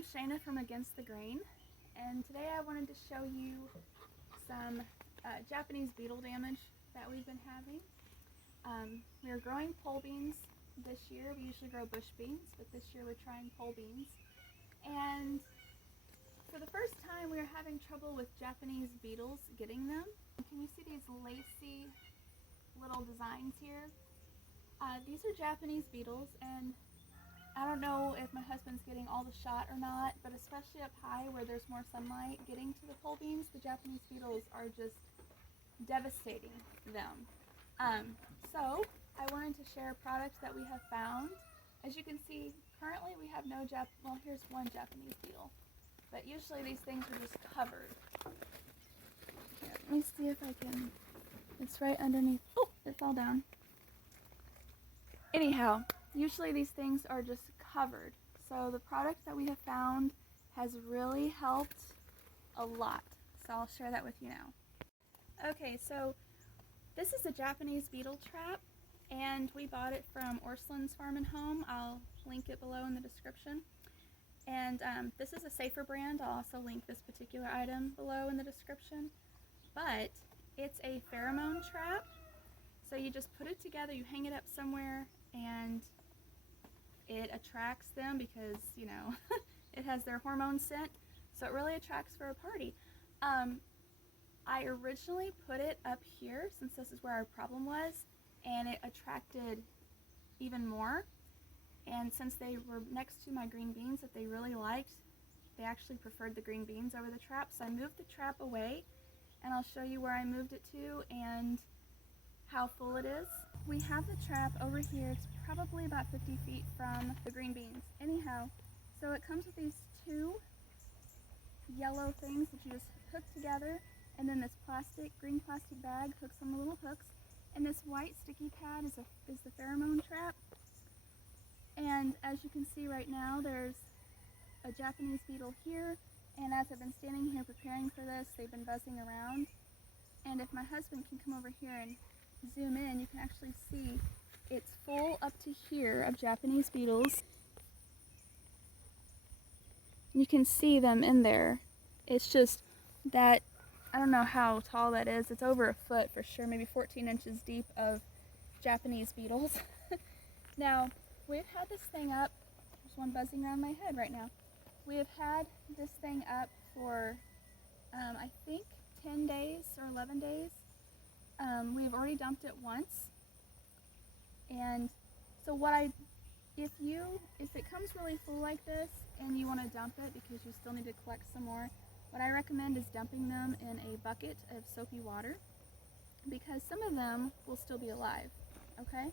I'm Shayna from Against the Grain, and today I wanted to show you some Japanese beetle damage that we've been having. We are growing pole beans this year. We usually grow bush beans, but this year we're trying pole beans. And for the first time we are having trouble with Japanese beetles getting them. Can you see these lacy little designs here? These are Japanese beetles, and I don't know if my husband's getting all the shot or not, but especially up high where there's more sunlight getting to the pole beans, the Japanese beetles are just devastating them. So I wanted to share a product that we have found. As you can see, currently we have no well, here's one Japanese beetle, but usually these things are just covered. Here, let me see if I can, it's right underneath. Oh, it fell down. Anyhow, usually these things are just covered. So the product that we have found has really helped a lot. So I'll share that with you now. Okay, so this is a Japanese beetle trap, and we bought it from Orscheln's Farm and Home. I'll link it below in the description. And this is a safer brand. I'll also link this particular item below in the description. But it's a pheromone trap. So you just put it together, you hang it up somewhere, and it attracts them because, you know, it has their hormone scent, so it really attracts for a party. I originally put it up here since this is where our problem was, and it attracted even more. And since they were next to my green beans that they really liked, they actually preferred the green beans over the trap, so I moved the trap away, and I'll show you where I moved it to and how full it is. We have the trap over here. It's probably about 50 feet from the green beans. Anyhow, so it comes with these two yellow things that you just hook together, and then this green plastic bag hooks on the little hooks, and this white sticky pad is the pheromone trap. And as you can see right now, there's a Japanese beetle here, and as I've been standing here preparing for this, they've been buzzing around. And if my husband can come over here and zoom in, you can actually see it's full up to here of Japanese beetles. You can see them in there. It's just that, I don't know how tall that is. It's over a foot for sure, maybe 14 inches deep of Japanese beetles. Now, we've had this thing up, there's one buzzing around my head right now. We have had this thing up for, I think 10 days or 11 days. We've already dumped it once, and so if it comes really full like this and you want to dump it because you still need to collect some more, what I recommend is dumping them in a bucket of soapy water, because some of them will still be alive, okay?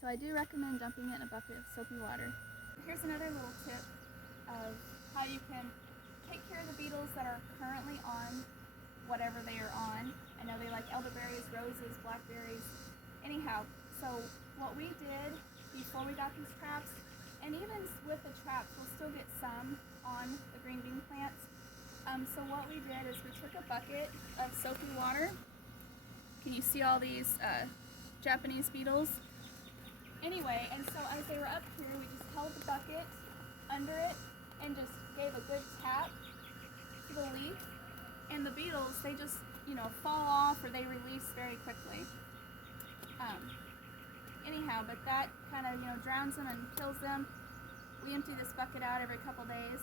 So I do recommend dumping it in a bucket of soapy water. Here's another little tip of how you can take care of the beetles that are currently on whatever they are on. I know they like elderberries, roses, blackberries. Anyhow, so what we did before we got these traps, and even with the traps, we'll still get some on the green bean plants. So what we did is we took a bucket of soapy water. Can you see all these Japanese beetles? Anyway, and so as they were up here, we just held the bucket under it and just gave a good tap to the leaf. And the beetles, they just, you know, fall off or they release very quickly. Anyhow, but that kind of, you know, drowns them and kills them. We empty this bucket out every couple days.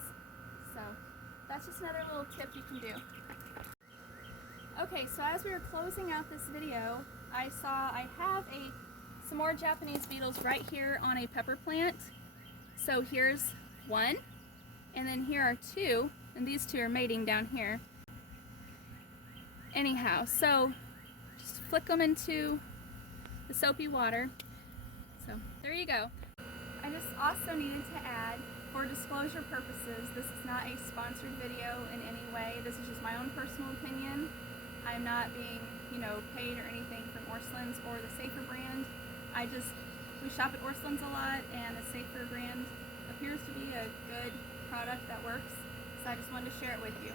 So that's just another little tip you can do. Okay, so as we were closing out this video, I have some more Japanese beetles right here on a pepper plant. So here's one, and then here are two, and these two are mating down here. Anyhow, so just flick them into the soapy water. So there you go. I just also needed to add, for disclosure purposes, this is not a sponsored video in any way. This is just my own personal opinion. I'm not being, you know, paid or anything from Orscheln's or the Safer brand. We shop at Orscheln's a lot, and the Safer brand appears to be a good product that works. So I just wanted to share it with you.